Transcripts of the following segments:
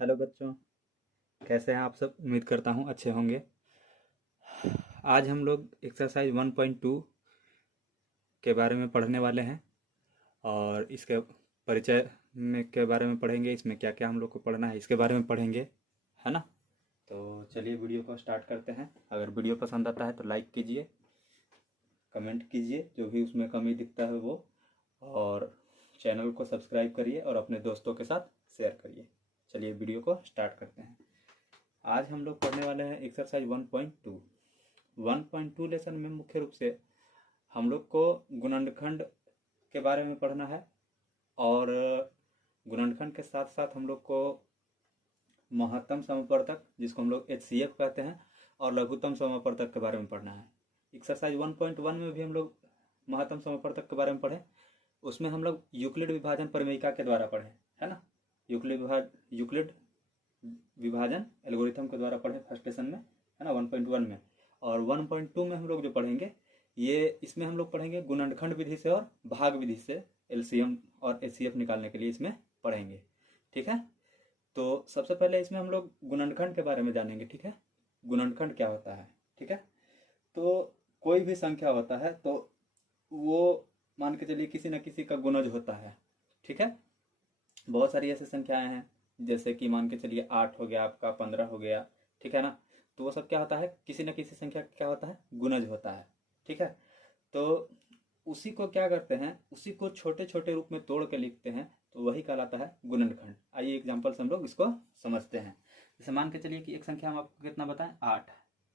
Hello बच्चों, कैसे हैं आप सब। उम्मीद करता हूँ अच्छे होंगे। आज हम लोग एक्सरसाइज 1.2 के बारे में पढ़ने वाले हैं और इसके परिचय में के बारे में पढ़ेंगे। इसमें क्या क्या हम लोग को पढ़ना है इसके बारे में पढ़ेंगे, है ना। तो चलिए वीडियो को स्टार्ट करते हैं। अगर वीडियो पसंद आता है तो लाइक कीजिए, कमेंट कीजिए, जो भी उसमें कमी दिखता है वो, और चैनल को सब्सक्राइब करिए और अपने दोस्तों के साथ शेयर करिए। चलिए वीडियो को स्टार्ट करते हैं। आज हम लोग पढ़ने वाले हैं एक्सरसाइज 1.2। 1.2 लेसन में मुख्य रूप से हम लोग को गुणनखंड के बारे में पढ़ना है, और गुणनखंड के साथ साथ हम लोग को महत्तम समवर्तक, जिसको हम लोग HCF कहते हैं, और लघुत्तम समवर्तक के बारे में पढ़ना है। एक्सरसाइज 1.1 में भी हम लोग महत्तम समवर्तक के बारे में पढ़े। उसमें हम लोग यूक्लिड विभाजन प्रमेयिका के द्वारा पढ़े, है ना। यूक्लिड विभाजन एल्गोरिथम के द्वारा पढ़े फर्स्ट लेसन में, है ना, 1.1 में। और 1.2 में हम लोग जो पढ़ेंगे, ये इसमें हम लोग पढ़ेंगे गुणनखंड विधि से और भाग विधि से LCM और HCF निकालने के लिए इसमें पढ़ेंगे। ठीक है, तो सबसे पहले इसमें हम लोग गुणनखंड के बारे में जानेंगे। ठीक है, गुणनखंड क्या होता है। ठीक है, तो कोई भी संख्या होता है तो वो मान के चलिए किसी न किसी का गुणज होता है। ठीक है, बहुत सारी ऐसी संख्याएं हैं, जैसे कि मान के चलिए 8 हो गया, आपका 15 हो गया। ठीक है ना, तो वो सब क्या होता है, किसी न किसी संख्या का क्या होता है, गुणज होता है। ठीक है, तो उसी को क्या करते हैं, उसी को छोटे छोटे रूप में तोड़ के लिखते हैं, तो वही कहलाता है गुणनखंड। आइए एग्जाम्पल से हम लोग इसको समझते हैं। जैसे मान के चलिए कि एक संख्या हम आपको कितना बताएं, 8।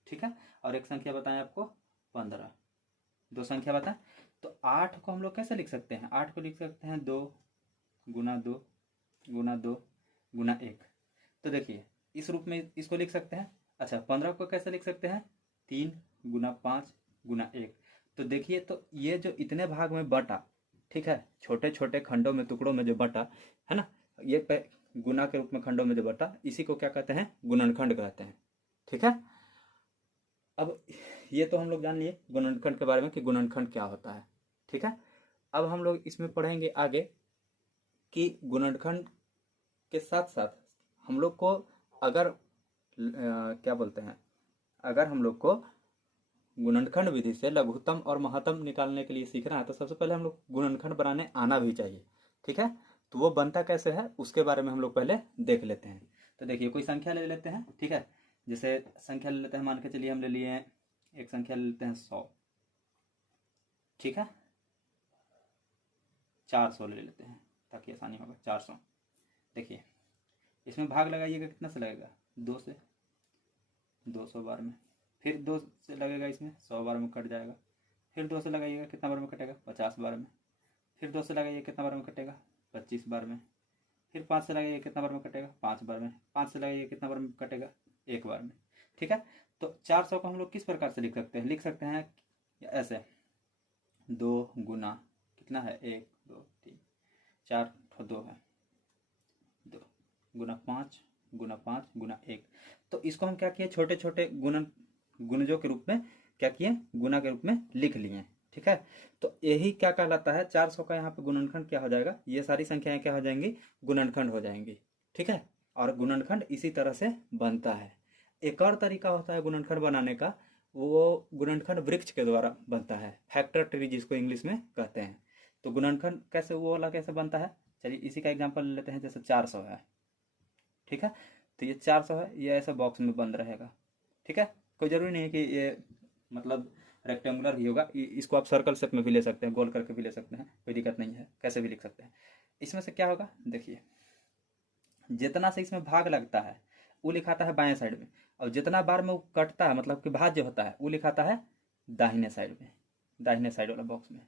ठीक है, और एक संख्या बताएं आपको 15। दो संख्या बताएं, तो 8 को हम लोग कैसे लिख सकते हैं, 8 को लिख सकते हैं 2 गुना 2 गुना 2 गुना 1। तो देखिए इस रूप में इसको लिख सकते हैं। अच्छा, 15 को कैसे लिख सकते हैं, 3 गुना 5 गुना 1। तो देखिए, तो ये जो इतने भाग में बटा, ठीक है, छोटे छोटे खंडों में, टुकड़ों में जो बटा, है ना, ये गुना के रूप में खंडों में जो बटा, इसी को क्या कहते हैं, गुणनखंड कहते हैं। ठीक है, अब ये तो हम लोग जान लिए गुणनखंड के बारे में कि गुणनखंड क्या होता है। ठीक है, अब हम लोग इसमें पढ़ेंगे आगे कि गुणनखंड के साथ साथ हम लोग को अगर क्या बोलते हैं, अगर हम लोग को गुणनखंड विधि से लघुत्तम और महत्तम निकालने के लिए सीखना है, तो सबसे पहले हम लोग गुणनखंड बनाने आना भी चाहिए। ठीक है, तो वो बनता कैसे है उसके बारे में हम लोग पहले देख लेते हैं। तो देखिए कोई संख्या ले लेते हैं। ठीक है, जैसे संख्या ले लेते हैं, मान के चलिए हम ले लिए एक संख्या ले लेते हैं 100। ठीक है, 400 ले लेते हैं ताकि आसानी होगा, 400। देखिए इसमें भाग लगाइएगा, कितना से लगेगा, 2 से, 200 बार में। फिर 2 से लगेगा, इसमें 100 बार में कट जाएगा। फिर 2 से लगाइएगा, कितना बार में कटेगा, 50 बार में। फिर 2 से लगाइए, कितना बार में कटेगा, 25 बार में। फिर 5 से लगाइए, कितना बार में कटेगा, 5 बार में। 5 से लगाइए, कितना बार में कटेगा, 1 बार में। ठीक है, तो 400 को हम लोग किस प्रकार से लिख सकते हैं, लिख सकते हैं ऐसे, 2 गुना कितना है, 1 2 3 4 2 है, 2 गुना 5 गुना 5 गुना 1। तो इसको हम क्या किए, छोटे छोटे गुणजों के रूप में क्या किए, गुना के रूप में लिख लिए। ठीक है, तो यही क्या कहलाता है, 400 का यहाँ पे गुणनखंड क्या हो जाएगा, ये सारी संख्याएं क्या हो जाएंगी, गुणनखंड हो जाएंगी। ठीक है, और गुणनखंड इसी तरह से बनता है। एक और तरीका होता है गुणनखंड बनाने का, वो गुणनखंड वृक्ष के द्वारा बनता है, फैक्टर ट्री जिसको इंग्लिश में कहते हैं। तो गुणनखंड कैसे, वो वाला कैसे बनता है, चलिए इसी का एग्जांपल ले लेते हैं। जैसे 400 है, ठीक है, तो ये 400 है, ये ऐसा बॉक्स में बंद रहेगा। ठीक है, कोई ज़रूरी नहीं है कि ये मतलब रेक्टेंगुलर ही होगा, इसको आप सर्कल शेप में भी ले सकते हैं, गोल करके भी ले सकते हैं, कोई दिक्कत नहीं है, कैसे भी लिख सकते हैं। इसमें से क्या होगा, देखिए जितना से इसमें भाग लगता है वो लिखाता है बाएं साइड में, और जितना बार में वो कटता है, मतलब कि भाज्य होता है, वो लिखाता है दाहिने साइड में, दाहिने साइड वाला बॉक्स में।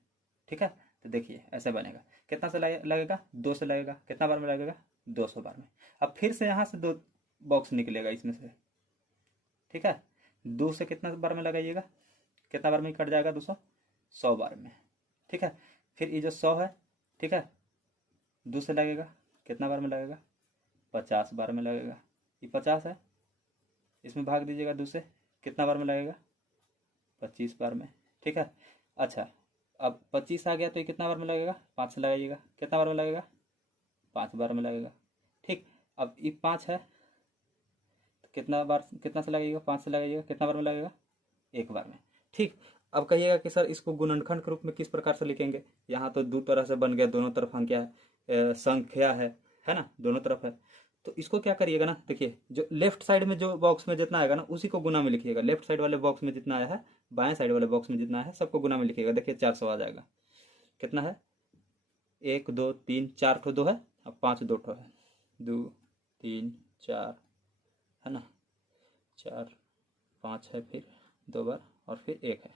ठीक है, तो देखिए ऐसे बनेगा, कितना से लगेगा, 2 से लगेगा, कितना बार में लगेगा, 200 बार में। अब फिर से यहाँ से 2 बॉक्स निकलेगा इसमें से। ठीक है, 2 से कितना बार में लगाइएगा, कितना बार में कट जाएगा, 200, 100 बार में। ठीक है, फिर ये जो 100 है, ठीक है, 2 से लगेगा, कितना बार में लगेगा, 50 बार में लगेगा। ये 50 है, इसमें भाग दीजिएगा 2 से, कितना बार में लगेगा, 25 बार में। ठीक है, अच्छा, अब 25 आ गया तो ये कितना बार में लगेगा, 5 से लगाइएगा, कितना बार में लगेगा, 5 बार में लगेगा। ठीक, अब ई 5 है तो कितना बार, कितना से लगाइएगा, 5 से लगाइएगा, कितना बार में लगेगा, एक बार में। ठीक, अब कहिएगा कि सर इसको गुणनखंड के रूप में किस प्रकार से लिखेंगे। यहाँ तो दो तरह से बन गया, दोनों तरफ हम क्या है, संख्या है ना, दोनों तरफ है। तो इसको क्या करिएगा ना, देखिए जो लेफ्ट साइड में जो बॉक्स में जितना आएगा ना उसी को गुना में लिखिएगा। लेफ्ट साइड वाले बॉक्स में जितना आया है, बाएं साइड वाले बॉक्स में जितना है, सबको गुना में लिखिएगा। देखिए 400 आ जाएगा। कितना है, 1 2 3 4 ठो दो है, अब 5 दो ठो है, 2 3 4 है ना, 4 5 है, फिर 2 बार और फिर 1 है।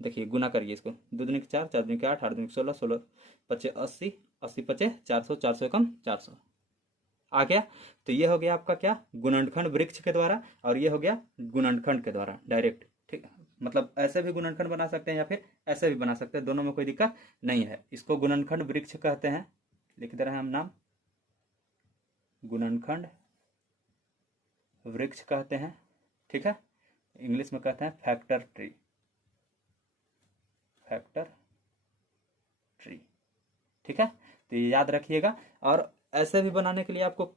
देखिए गुना करिए इसको, 2 दूनी के 4, 4 दूनी के 8, 8 दूनी के 16, 16 पचे 80, 80 पचे 400, 400 कम 400 आ गया। तो ये हो गया आपका क्या, गुणनखंड वृक्ष के द्वारा, और ये हो गया गुणनखंड के द्वारा डायरेक्ट। ठीक, मतलब ऐसे भी गुणनखंड बना सकते हैं या फिर ऐसे भी बना सकते हैं, दोनों में कोई दिक्कत नहीं है। इसको गुणनखंड वृक्ष कहते हैं, लिख दे रहे हैं हम नाम, गुणनखंड वृक्ष कहते हैं। ठीक है, इंग्लिश में कहते हैं फैक्टर ट्री, फैक्टर ट्री। ठीक है, तो ये याद रखिएगा। और ऐसे भी बनाने के लिए आपको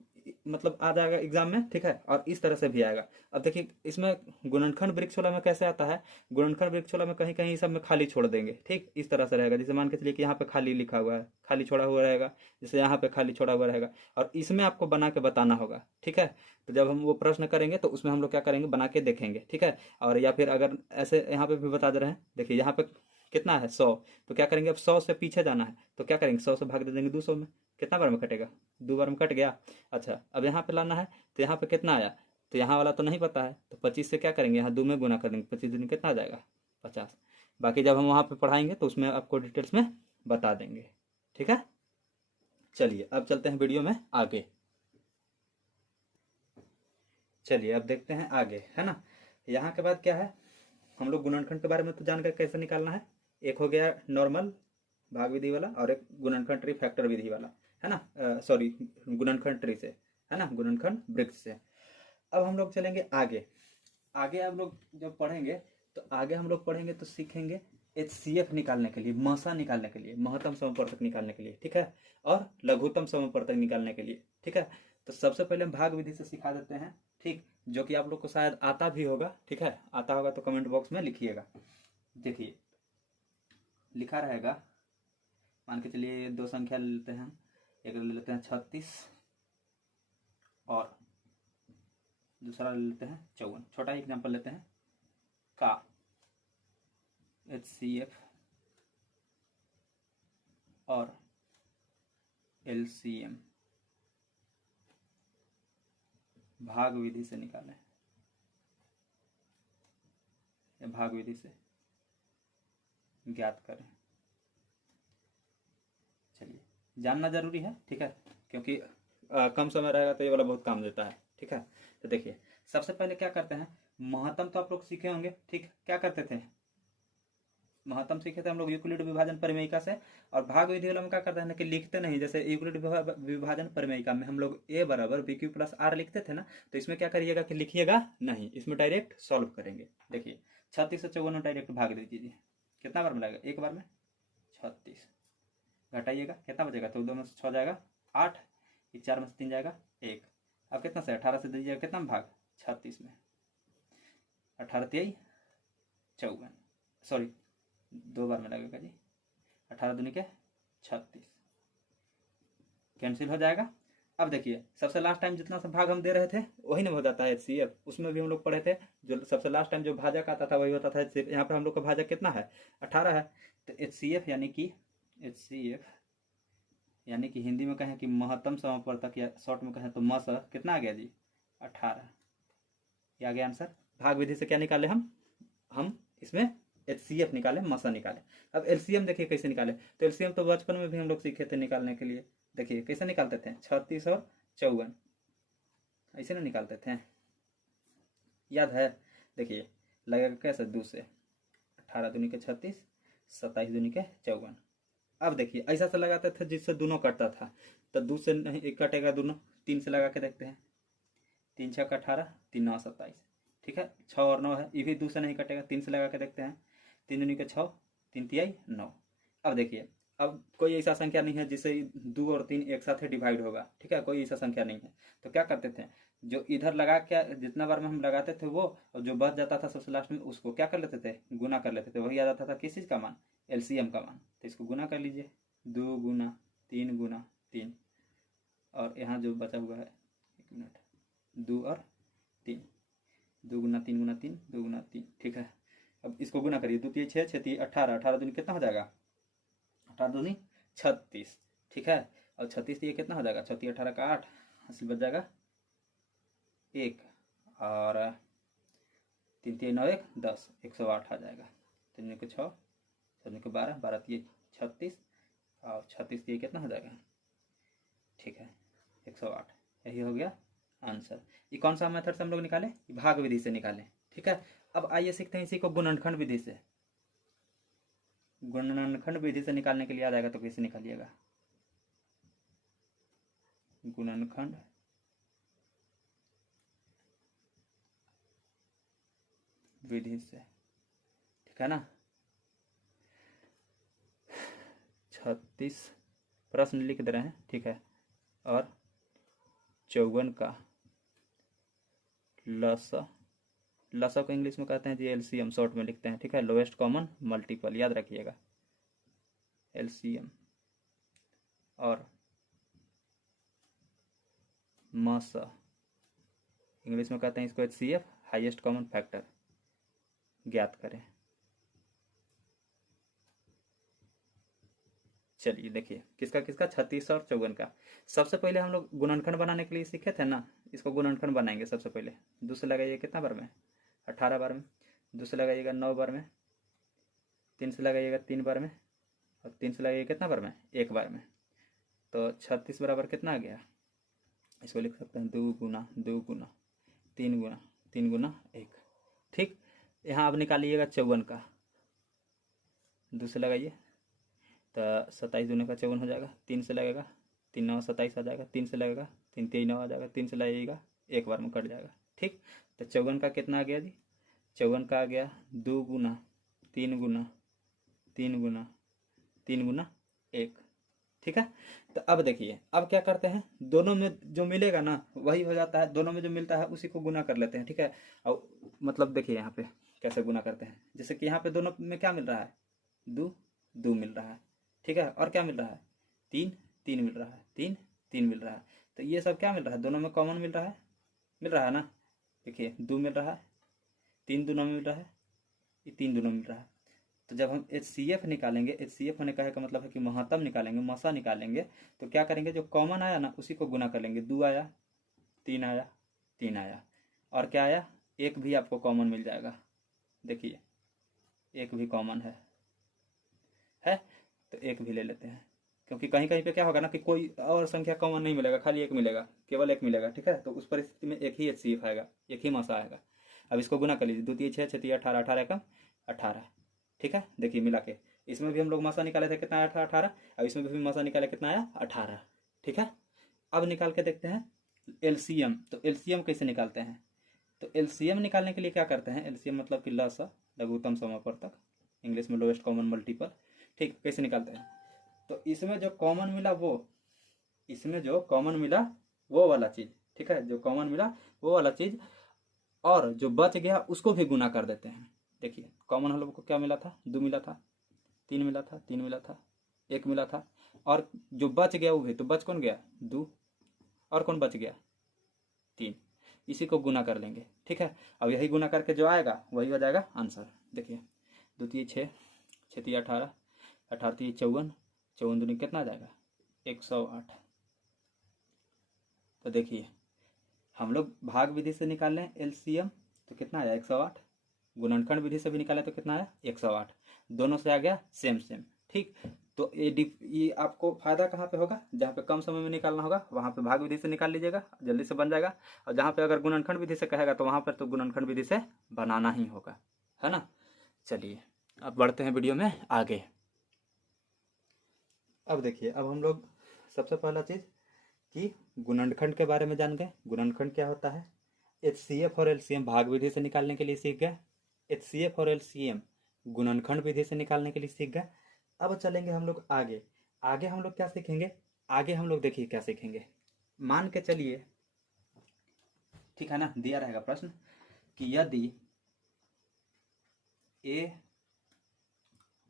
मतलब आ जाएगा एग्जाम में। ठीक है, और इस तरह से भी आएगा। अब देखिए इसमें गुणनखंड वृक्ष वाला में कैसे आता है, गुणनखंड वृक्ष वाला में कहीं कहीं सब में खाली छोड़ देंगे। ठीक, इस तरह से रहेगा, जैसे मान के चलिए कि यहाँ पे खाली लिखा हुआ है, खाली छोड़ा हुआ रहेगा, जैसे यहाँ पे खाली छोड़ा हुआ रहेगा, और इसमें आपको बना के बताना होगा। ठीक है, तो जब हम वो प्रश्न करेंगे तो उसमें हम लोग क्या करेंगे, बना के देखेंगे। ठीक है, और या फिर अगर ऐसे यहाँ पे भी बता दे रहे हैं, देखिए यहाँ पे कितना है 100, तो क्या करेंगे, अब 100 से पीछे जाना है तो क्या करेंगे, 100 से भाग दे देंगे 200 में, कितना बार में कटेगा, 2 बार में कट गया। अच्छा, अब यहाँ पे लाना है तो यहाँ पे कितना आया, तो यहाँ वाला तो नहीं पता है, तो 25 से क्या करेंगे, यहाँ 2 में गुना कर देंगे, 25 दिन कितना आ जाएगा 50। बाकी जब हम वहाँ पे पढ़ाएंगे तो उसमें आपको डिटेल्स में बता देंगे। ठीक है, चलिए अब चलते हैं वीडियो में आगे। चलिए अब देखते हैं आगे, है ना। यहाँ के बाद क्या है, हम लोग गुणनखंड के बारे में तो जानकर कैसे निकालना है। एक हो गया नॉर्मल भाग विधि वाला, और एक गुणनखंड ट्री फैक्टर विधि वाला, है ना, सॉरी गुणनखंड ट्री से, है ना, गुणनखंड वृक्ष से। अब हम लोग चलेंगे आगे। आगे हम लोग जब पढ़ेंगे तो आगे हम लोग पढ़ेंगे तो सीखेंगे HCF निकालने के लिए, मसा निकालने के लिए, महत्तम समवर्तक निकालने के लिए। ठीक है, और लघुत्तम समवर्तक निकालने के लिए। ठीक है, तो सबसे पहले हम भाग विधि से सिखा देते हैं। ठीक, जो कि आप लोग को शायद आता भी होगा। ठीक है, आता होगा तो कमेंट बॉक्स में लिखिएगा। देखिए लिखा रहेगा, मान के चलिए 2 संख्या ले लेते हैं हम, एक ले लेते हैं 36 और दूसरा ले लेते हैं 54। छोटा एग्जाम्पल लेते हैं, का HCF और LCM भाग विधि से निकालें, या भाग विधि से ज्ञात करें। चलिए, जानना जरूरी है। ठीक है, क्योंकि कम समय रहेगा तो ये वाला बहुत काम देता है। ठीक है, तो देखिए सबसे पहले क्या करते हैं, महत्तम तो आप लोग सीखे होंगे। ठीक, क्या करते थे, महत्तम सीखे थे हम लोग यूक्लिड विभाजन परिमेयिका से। और भाग विधि वाला में क्या करते हैं ना कि लिखते नहीं, जैसे यूक्लिड विभाजन परिमेयिका में हम लोग A बराबर BQ प्लस R लिखते थे ना, तो इसमें क्या करिएगा कि लिखिएगा नहीं, इसमें डायरेक्ट सॉल्व करेंगे। देखिए 36 से 54 डायरेक्ट भाग दे दीजिए, कितना बार में लगेगा, एक बार में 36, घटाइएगा कितना बचेगा, तो 2 में से 6 जाएगा 8, 4 में से 3 जाएगा 1। अब कितना से 18 से दीजिएगा कितना में भाग, 36 में, 18 3 54, सॉरी 2 बार में लगेगा जी, 18 दूनी के 36, कैंसिल हो जाएगा। अब देखिए सबसे लास्ट टाइम जितना सा भाग हम दे रहे थे वही ना हो जाता है HCF, उसमें भी हम लोग पढ़े थे, जो सबसे लास्ट टाइम जो भाजक आता था वही होता था HCF। यहाँ पर हम लोग का भाजक कितना है, 18 है, तो HCF यानी कि हिंदी में कहें कि महत्तम समवर्तक, या शॉर्ट में कहें तो मस, कितना आ गया जी 18, ये आ गया आंसर। भाग विधि से क्या निकाले हम इसमें HCF निकाले, मसा निकाले। अब LCM देखिए कैसे निकाले, तो LCM तो बचपन में भी हम लोग सीखे थे निकालने के लिए। देखिए कैसे निकालते थे, 36 और 54 ऐसे ना निकालते थे, याद है। देखिए लगेगा कैसे, 2 से 18 दूनी के 36, 27 दूनी के 54। अब देखिए ऐसा से लगाते थे जिससे दोनों कटता था, तो 2 से नहीं एक कटेगा दोनों, 3 से लगा के देखते हैं, 3 6 का 18, 3 9 27। ठीक है, 6 और 9 है, ये भी 2 से नहीं कटेगा, 3 से लगा के देखते हैं, 3 दूनी के 6, 3 तिहाई 9। अब देखिए अब कोई ऐसा संख्या नहीं है जिससे 2 और 3 एक साथ डिवाइड होगा, ठीक है, कोई ऐसा संख्या नहीं है। तो क्या करते थे, जो इधर लगा क्या, जितना बार में हम लगाते थे वो, और जो बच जाता था सबसे लास्ट में उसको क्या कर लेते थे, गुना कर लेते थे। वही आ जाता था किस चीज़ का मान, एलसीएम का मान। तो इसको गुना कर लीजिए, 2 गुना 3 गुना 3, और यहाँ जो बचा हुआ है, 1 मिनट, 2 और 3, 2 गुना 3 गुना 3, 2 गुना 3, ठीक है। अब इसको गुना करिए, 2 3 6, 6 3 18, 18 दूनी कितना हो जाएगा, 18 दूनी 36, ठीक है। और 36 ये कितना हो जाएगा, 36 18 का 8, हासिल बच जाएगा 1, और 3 3 9 1 10, 108 आ जाएगा। 3 को 6, 7 को 12, 12 3 36, और 36 ये कितना हो जाएगा, ठीक है, 108। यही हो गया आंसर। ये कौन सा मेथड से हम लोग निकाले, भाग विधि से निकाले, ठीक है। अब आइए सीखते हैं इसी को गुणनखंड विधि से। गुणनखंड विधि से निकालने के लिए आ जाएगा, तो कैसे निकालिएगा, गुणनखंड विधि से, ठीक है ना। 36 प्रश्न लिख दे रहे हैं, ठीक है, और 54 का लसा को इंग्लिश में कहते हैं जी एलसीएम, शॉर्ट में लिखते हैं, ठीक है, लोएस्ट कॉमन मल्टीपल, याद रखिएगा एलसीएम। और मसा इंग्लिश में कहते हैं इसको एचसीएफ, हाईएस्ट कॉमन फैक्टर, ज्ञात करें। चलिए देखिए किसका किसका, 36 और 54 का। सबसे पहले हम लोग गुणनखंड बनाने के लिए सीखे थे ना, इसको गुणनखंड बनाएंगे। सबसे पहले 2 से लगाइए कितना बार में, 18 बार में, 2 से लगाइएगा 9 बार में, 3 से लगाइएगा 3 बार में, और 3 से लगाइए कितना बार में, 1 बार में। तो 36 बराबर कितना आ गया, इसको लिख सकते हैं 2 गुना 2 गुना 3 गुना 3 गुना 1, ठीक। यहाँ अब निकालिएगा 54 का, 2 से लगाइए तो 27 दूने का 54 हो जाएगा, 3 से लगेगा 3 9 27 आ जाएगा, 3 से लगेगा 3 3 9 आ जाएगा, 3 से लगाइएगा 1 बार में कट जाएगा, ठीक। तो 54 का कितना आ गया जी, 54 का आ गया 2 गुना 3 गुना 3 गुना 3 गुना 1, ठीक है। तो अब देखिए, अब क्या करते हैं, दोनों में जो मिलेगा ना वही हो जाता है, दोनों में जो मिलता है उसी को गुना कर लेते हैं, ठीक है। और मतलब देखिए यहाँ पे कैसे गुना करते हैं, जैसे कि यहाँ पे दोनों में क्या मिल रहा है, 2 2 मिल रहा है, ठीक है, और क्या मिल रहा है, 3 3 मिल रहा है, 3 3 मिल रहा है। तो ये सब क्या मिल रहा है, दोनों में कॉमन मिल रहा है ना। देखिए 2 मिल रहा है, 3 दोनों में मिल रहा है, ये 3 दोनों मिल रहा है। तो जब हम HCF निकालेंगे, HCF होने का मतलब है कि महत्तम निकालेंगे, मसा निकालेंगे, तो क्या करेंगे, जो कॉमन आया ना उसी को गुना कर लेंगे। 2 आया, 3 आया, 3 आया, और क्या आया, 1 भी आपको कॉमन मिल जाएगा। देखिए 1 भी कॉमन है, तो 1 भी ले लेते हैं, क्योंकि कहीं कहीं पे क्या होगा ना कि कोई और संख्या कॉमन नहीं मिलेगा, खाली 1 मिलेगा, केवल 1 मिलेगा, ठीक है। तो उस परिस्थिति में 1 ही HCF आएगा, 1 ही मसा आएगा। अब इसको गुना कर लीजिए, 2 3 6 6 3 18, 18 का 18, ठीक है। देखिए मिला के, इसमें भी हम लोग मसा निकाले थे, कितना आया था 18, अब इसमें भी मसा निकाले, कितना आया 18, ठीक है। अब निकाल के देखते हैं एलसीएम। तो एलसीएम कैसे निकालते हैं, तो एलसीएम निकालने के लिए क्या करते हैं, एलसीएम मतलब कि लसा, लघुत्तम समापवर्तक, इंग्लिश में लोएस्ट कॉमन मल्टीपल, ठीक। कैसे निकालते हैं, तो इसमें जो कॉमन मिला वो वाला चीज, ठीक है, जो कॉमन मिला वो वाला चीज, और जो बच गया उसको भी गुना कर देते हैं। देखिए कॉमन हम लोग को क्या मिला था, 2 मिला था, 3 मिला था, 3 मिला था, 1 मिला था, और जो बच गया वो भी, तो बच कौन गया, 2, और कौन बच गया, 3, इसी को गुना कर लेंगे, ठीक है। अब यही गुना करके जो आएगा वही हो जाएगा आंसर। देखिए 2 3 6, 6 3 18, 18 3 54, 54 दूनी कितना आ जाएगा, 108। तो देखिए हम लोग भाग विधि से निकाल लें एलसीएम, तो कितना आया 108, गुणनखंड विधि से भी निकाले तो कितना आया 108, दोनों से आ गया सेम सेम, ठीक। तो ये आपको फायदा कहाँ पे होगा, जहाँ पे कम समय में निकालना होगा वहाँ पे भाग विधि से निकाल लीजिएगा, जल्दी से बन जाएगा। और जहाँ पे अगर गुणनखंड विधि से कहेगा तो वहाँ पर तो गुणनखंड विधि से बनाना ही होगा, है ना। चलिए अब बढ़ते हैं वीडियो में आगे। अब देखिए, अब हम लोग सबसे पहला चीज कि गुणनखंड के बारे में जान गए, गुणनखंड क्या होता है। HCF और LCM भाग विधि से निकालने के लिए सीख गए, HCF और LCM गुणनखंड विधि से निकालने के लिए सीख गए। अब चलेंगे हम लोग आगे। आगे हम लोग क्या सीखेंगे? आगे हम लोग देखिए क्या सीखेंगे। मान के चलिए, ठीक है ना, दिया रहेगा प्रश्न कि यदि ए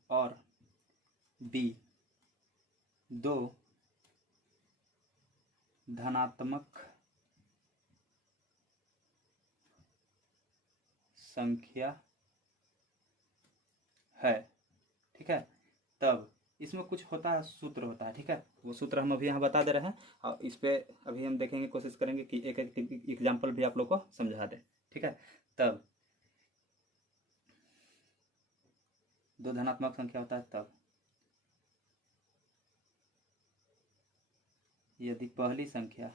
और बी दो धनात्मक संख्या है, ठीक है, तब इसमें कुछ होता है, सूत्र होता है, ठीक है, वो सूत्र हम अभी यहाँ बता दे रहे हैं और इस पे अभी हम देखेंगे, कोशिश करेंगे कि एक एक एग्जाम्पल भी आप लोग को समझा दे, ठीक है। तब दो धनात्मक संख्या होता है तब यदि पहली संख्या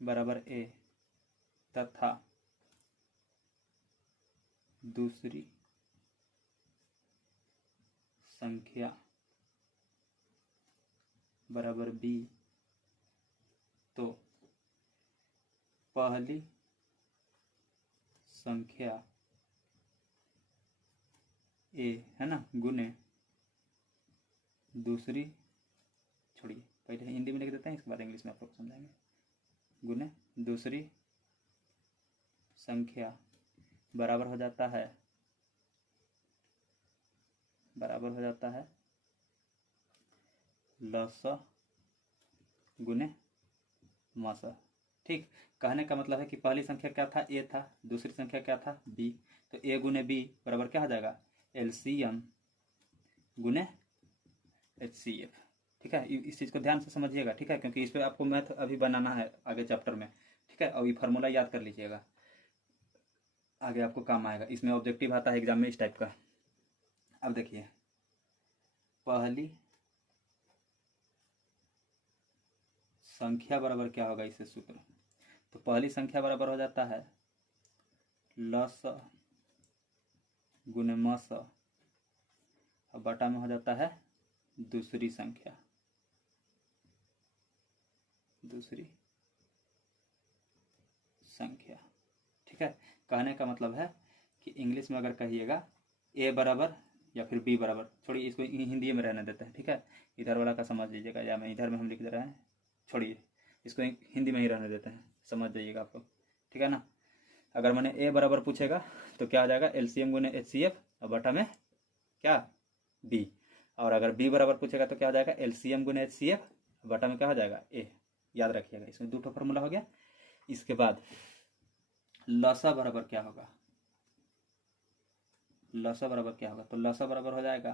बराबर ए तथा दूसरी संख्या बराबर बी, तो पहली संख्या ए, है ना, गुने दूसरी, छोड़िए पहले हिंदी में लिख देते हैं, इसके बाद इंग्लिश में आप लोग समझाएंगे, गुने दूसरी संख्या बराबर हो जाता है लस गुने मस, ठीक। कहने का मतलब है कि पहली संख्या क्या था? ए था, दूसरी संख्या क्या था? बी, तो ए गुने बी बराबर क्या हो जाएगा? एलसीएम गुने एचसीएफ, ठीक है। इस चीज़ को ध्यान से समझिएगा, ठीक है, क्योंकि इस पर आपको मैथ अभी बनाना है आगे चैप्टर में, ठीक है, और ये फार्मूला याद कर लीजिएगा, आगे आपको काम आएगा। इसमें ऑब्जेक्टिव आता है एग्जाम में इस टाइप का। अब देखिए, पहली संख्या बराबर क्या होगा इससे सूत्र, तो पहली संख्या बराबर हो जाता है लस गुने मस और बटा में हो जाता है दूसरी संख्या, ठीक है। कहने का मतलब है कि इंग्लिश में अगर कहिएगा ए बराबर या फिर बी बराबर, छोड़िए इसको हिंदी में रहने देते हैं, ठीक है, इधर वाला का समझ लीजिएगा, या मैं इधर में हम लिख दे रहे हैं, छोड़िए इसको हिंदी में ही रहने देते हैं, समझ जाइएगा आप लोग, ठीक है ना। अगर मैंने ए बराबर पूछेगा तो क्या आ जाएगा? एलसीएम गुने एचसीएफ और बटा में क्या? बी, और अगर बी बराबर पूछेगा तो क्या हो जाएगा? एलसीएम गुने एचसीएफ बटा में क्या हो जाएगा? ए। याद रखिएगा, इसमें दो फॉर्मूला हो गया। इसके बाद लसा बराबर क्या होगा? लसा बराबर क्या होगा? तो लसा बराबर हो जाएगा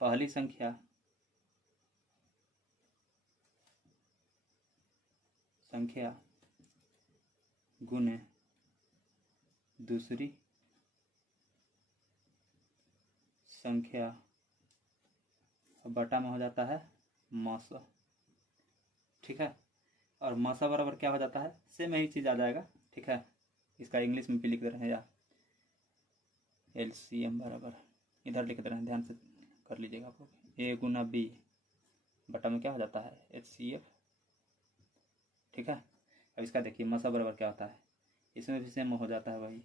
पहली संख्या गुने दूसरी संख्या बटा में हो जाता है मसा, ठीक है। और मसा बराबर क्या हो जाता है? सेम यही चीज़ आ जाएगा, ठीक है। इसका इंग्लिश में भी लिख दे रहे हैं, या एलसीएम बराबर इधर लिख दे रहे हैं, ध्यान से कर लीजिएगा आप लोग। ए गुना बी बटा में क्या हो जाता है? एचसीएफ, ठीक है। अब इसका देखिए मसा बराबर क्या होता है, इसमें भी सेम हो जाता है वही,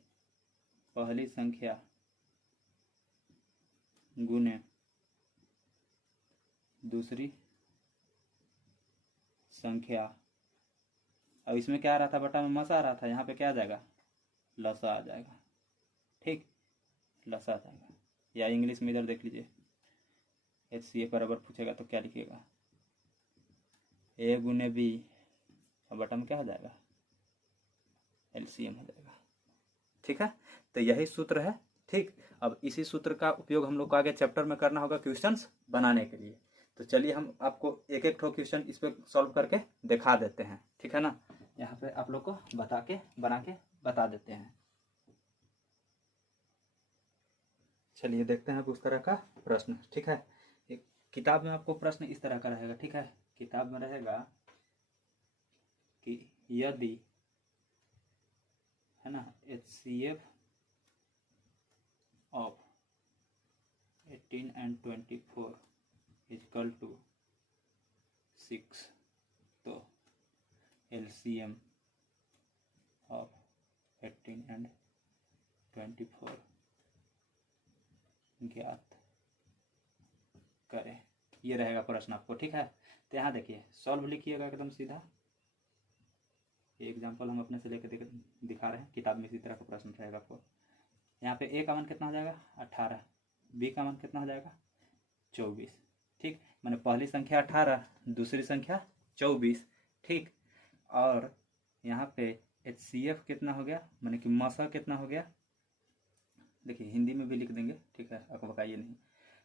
पहली संख्या गुने दूसरी संख्या। अब इसमें क्या आ रहा था? बटा में मसा आ रहा था, यहाँ पे क्या आ जाएगा? लसा आ जाएगा, ठीक, लसा आ जाएगा। या इंग्लिश में इधर देख लीजिए, एच सी ए बराबर पूछेगा तो क्या लिखिएगा? ए गुने बी और बटा में क्या हो जाएगा? एलसीएम हो जाएगा, ठीक है। तो यही सूत्र है, ठीक। अब इसी सूत्र का उपयोग हम लोग को आगे चैप्टर में करना होगा क्वेश्चंस बनाने के लिए। तो चलिए हम आपको एक एक ठो क्वेश्चन इस पे सॉल्व करके दिखा देते हैं, ठीक है ना। यहाँ पे आप लोग को बना के बता देते हैं। चलिए देखते हैं उस तरह का प्रश्न, ठीक है। एक किताब में आपको प्रश्न इस तरह का रहेगा, ठीक है। किताब में रहेगा कि यदि, है ना, HCF of 18 and 24 equal to 6, तो LCM ऑफ 18 एंड 24 ज्ञात करें। ये रहेगा प्रश्न आपको, ठीक है। तो यहाँ देखिए सॉल्व लिखिएगा एकदम सीधा। ये एग्जाम्पल हम अपने से लेकर दिखा रहे हैं, किताब में इसी तरह का प्रश्न रहेगा आपको। यहाँ पे ए का मान कितना हो जाएगा 18, बी का मान कितना हो जाएगा 24, ठीक। मैंने पहली संख्या 18, दूसरी संख्या 24, ठीक। और यहाँ पे HCF कितना हो गया, मैंने कि मसा कितना हो गया, देखिए हिंदी में भी लिख देंगे, ठीक है, आपको बताइए नहीं।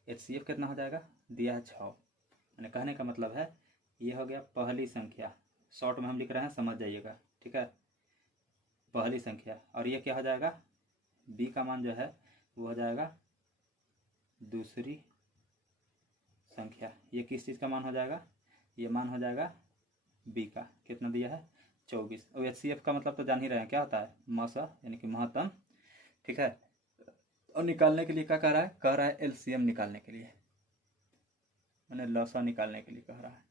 HCF कितना हो जाएगा, दिया है 6। मैंने कहने का मतलब है ये हो गया पहली संख्या, शॉर्ट में हम लिख रहे हैं, समझ जाइएगा, ठीक है, पहली संख्या। और ये क्या हो जाएगा, बी का मान जो है वो हो जाएगा दूसरी संख्या। ये किस चीज़ का मान हो जाएगा, ये मान हो जाएगा बी का, कितना दिया है 24। और HCF का मतलब तो जान ही रहे हैं क्या होता है, मसा यानी कि महत्तम, ठीक है। और निकालने के लिए क्या कह रहा है, कह रहा है LCM निकालने के लिए, मैंने लसा निकालने के लिए कह रहा है।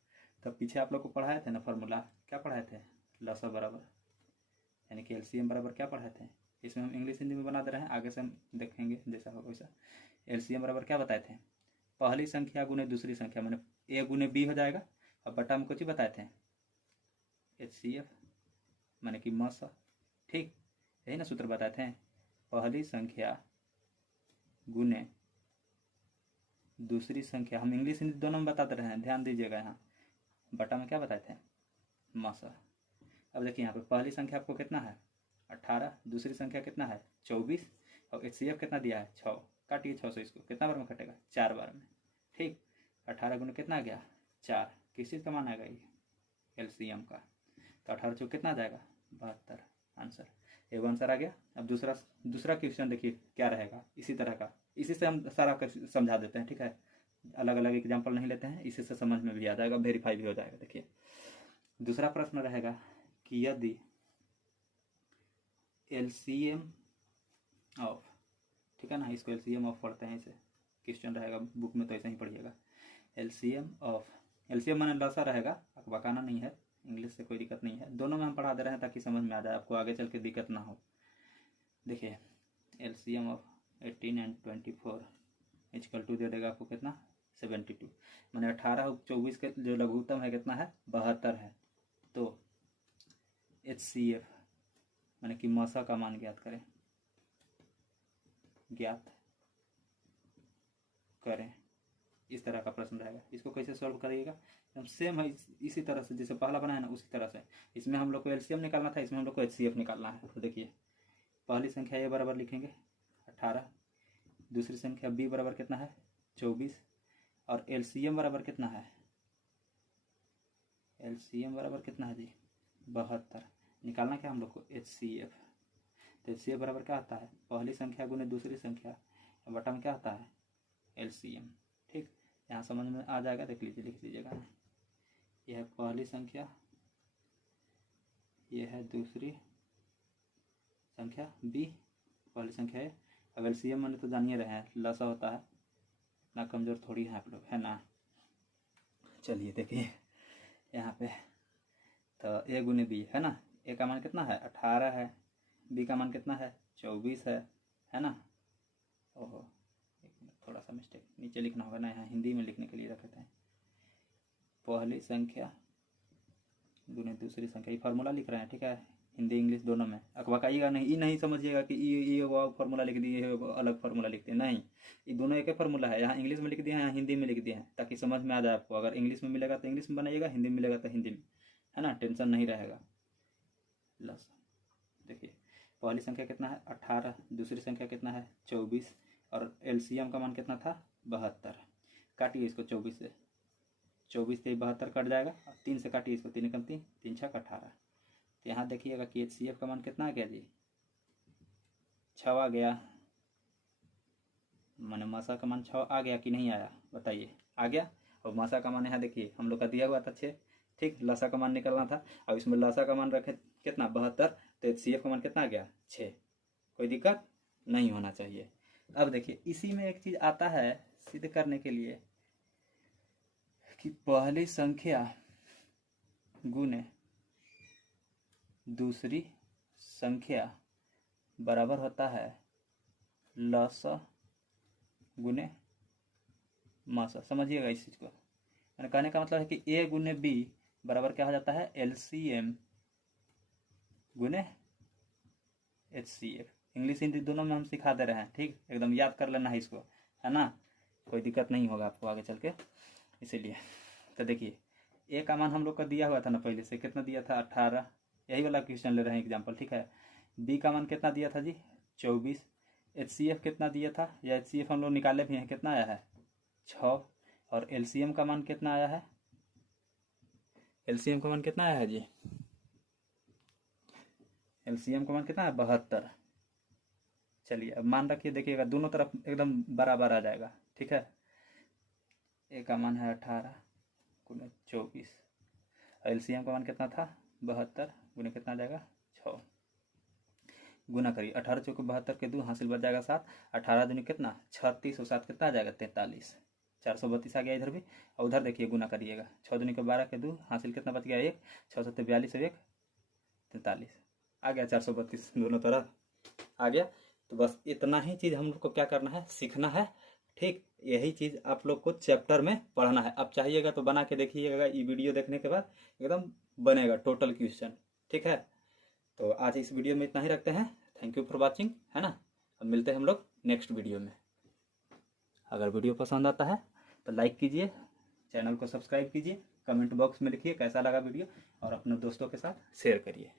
तो पीछे आप लोग को पढ़ाए थे ना फॉर्मूला, क्या पढ़ाए थे, लसा बराबर यानी कि LCM बराबर क्या पढ़ाए थे। इसमें हम इंग्लिश हिंदी में बना दे रहे हैं, आगे से हम देखेंगे जैसा होगा वैसा। LCM बराबर क्या बताए थे, पहली संख्या गुने दूसरी संख्या, मैंने A गुने B हो जाएगा, और बटा में कुछ ही बताए थे HCF मैंने कि मसा, ठीक, यही ना सूत्र बताए थे, पहली संख्या गुने दूसरी संख्या, हम इंग्लिश हिंदी दोनों में बताते रहे हैं, ध्यान दीजिएगा। यहाँ बटा में क्या बताए थे, मसा। अब देखिए यहाँ पे पहली संख्या आपको कितना है 18, दूसरी संख्या कितना है 24, और HCF कितना दिया है 6। काटिए 6 से, इसको कितना बार में कटेगा 4 बार में, ठीक। 18 गुने कितना आ गया 4, किस चीज़ का मान आएगा ये LCM का। तो 18 चौक कितना आ जाएगा 72, आंसर, एगो आंसर आ गया। अब दूसरा क्वेश्चन देखिए क्या रहेगा, इसी तरह का, इसी से हम सारा समझा देते हैं, ठीक है, अलग अलग एग्जाम्पल नहीं लेते हैं, इसी से समझ में भी आ जाएगा, वेरीफाई भी हो जाएगा। देखिए दूसरा प्रश्न रहेगा कि यदि LCM ऑफ, ठीक है ना, इसको LCM ऑफ पढ़ते हैं, इसे क्वेश्चन रहेगा बुक में तो ऐसे ही पढ़िएगा। LCM ऑफ, LCM माने लसा रहेगा, बकाना नहीं है, इंग्लिश से कोई दिक्कत नहीं है, दोनों में हम पढ़ा दे रहे हैं ताकि समझ में आ जाए, आपको आगे चल के दिक्कत ना हो। देखिए LCM of 18 and 24 equal to दे देगा आपको कितना 72, मैंने 18 और 24 के जो लघुत्तम है कितना है 72 है। तो HCF मैंने कि मसा का मान ज्ञात करें, ज्ञात करें, इस तरह का प्रश्न रहेगा। इसको कैसे सॉल्व करिएगा, एकदम सेम है, इसी तरह से जैसे पहला बनाया ना उसी तरह से। इसमें हम लोग को LCM निकालना था, इसमें हम लोग को HCF निकालना है। तो देखिए पहली संख्या A बराबर लिखेंगे 18, दूसरी संख्या B बराबर कितना है 24, और LCM बराबर कितना है, LCM बराबर कितना है जी 72। निकालना क्या हम लोग को HCF, तो HCF बराबर क्या आता है पहली संख्या गुने दूसरी संख्या, बटा में क्या आता है LCM, ठीक। यहाँ समझ में आ जाएगा, देख लीजिए, लिख लीजिएगा। यह है पहली संख्या, यह है दूसरी संख्या B, पहली संख्या है। अब LCM मैंने तो जानिए रहे हैं लसा होता है ना, कमज़ोर थोड़ी है आप लोग, है ना। चलिए देखिए यहाँ पे तो A गुने B है ना, A का मान कितना है 18 है, B का मान कितना है 24 है ना। ओहो थोड़ा सा मिस्टेक, नीचे लिखना होगा ना, यहाँ हिंदी में लिखने के लिए रखते हैं, पहली संख्या गुने दूसरी संख्या, ये फार्मूला लिख रहे हैं, ठीक है, हिंदी इंग्लिश दोनों में। अकबकाइएगा नहीं, ये नहीं समझिएगा कि ये वो फार्मूला लिख दिए, अलग फार्मूला लिखते हैं, नहीं, ये दोनों एक ही फार्मूला है। यहाँ इंग्लिश में लिख दिए हैं, यहाँ हिंदी में लिख दिए हैं, ताकि समझ में आ जाए आपको। अगर इंग्लिश में मिलेगा तो इंग्लिश में बनाइएगा, हिंदी में मिलेगा तो हिंदी में, है ना, टेंशन नहीं रहेगा। लस देखिए पहली संख्या कितना है 18, दूसरी संख्या कितना है 24, और LCM का मान कितना था 72। काटिए इसको 24 से, 24 से 72 कट जाएगा, और 3 से काटिए इसको, 3 कम 3, 3 6 18। तो यहाँ देखिएगा कि HCF का मान कितना आ गया जी 6 आ गया, माने मसा का मान 6 आ गया कि नहीं आया, बताइए, आ गया। और मसा का मान यहाँ देखिए हम लोग का दिया हुआ था 6, ठीक, लसा का मान निकलना था, अब इसमें लसा का मान रखे कितना 72, तो HCF का मान कितना आ गया 6, कोई दिक्कत नहीं होना चाहिए। अब देखिए इसी में एक चीज़ आता है सिद्ध करने के लिए कि पहली संख्या गुने दूसरी संख्या बराबर होता है लस गुने मस। समझिएगा इस चीज़ को। मैंने कहने का मतलब है कि ए गुने बी बराबर क्या हो जाता है LCM गुने HCF। इंग्लिश हिंदी दोनों में हम सिखा दे रहे हैं, ठीक, एकदम याद कर लेना है इसको, है ना, कोई दिक्कत नहीं होगा आपको आगे चल के, इसीलिए। तो देखिए ए का मान हम लोग का दिया हुआ था ना पहले से, कितना दिया था 18, यही वाला क्वेश्चन ले रहे हैं एग्जाम्पल, ठीक है। बी का मान कितना दिया था जी 24। HCF कितना दिया था, या HCF हम लोग निकाले भी हैं, कितना आया है 6। और LCM का मान कितना आया है, LCM का मान कितना आया है जी, LCM का मान कितना है 72। चलिए अब मान रखिए, देखिएगा दोनों तरफ एकदम बराबर आ जाएगा, ठीक है। ए का मान है 18 गुने 24, LCM का मान कितना था 72 गुने कितना आ जाएगा 6। गुना करिए 18 चौके 72 के 2 हासिल बच जाएगा 7, 18 दूनी कितना 36 और 7 कितना आ जाएगा 43, 432 आ गया इधर भी। और उधर देखिए गुना करिएगा 6 दूनी के 12 के 2 हासिल कितना बच गया 1, 6 7 42 और 1 43 आ गया 432 दोनों तरफ आ गया। तो बस इतना ही चीज़ हम लोग को क्या करना है, सीखना है, ठीक। यही चीज़ आप लोग को चैप्टर में पढ़ना है। आप चाहिएगा तो बना के देखिएगा, ये वीडियो देखने के बाद एकदम बनेगा टोटल क्वेश्चन, ठीक है। तो आज इस वीडियो में इतना ही रखते हैं। थैंक यू फॉर वॉचिंग, है ना। अब मिलते हैं हम लोग नेक्स्ट वीडियो में। अगर वीडियो पसंद आता है तो लाइक कीजिए, चैनल को सब्सक्राइब कीजिए, कमेंट बॉक्स में लिखिए कैसा लगा वीडियो, और अपने दोस्तों के साथ शेयर करिए।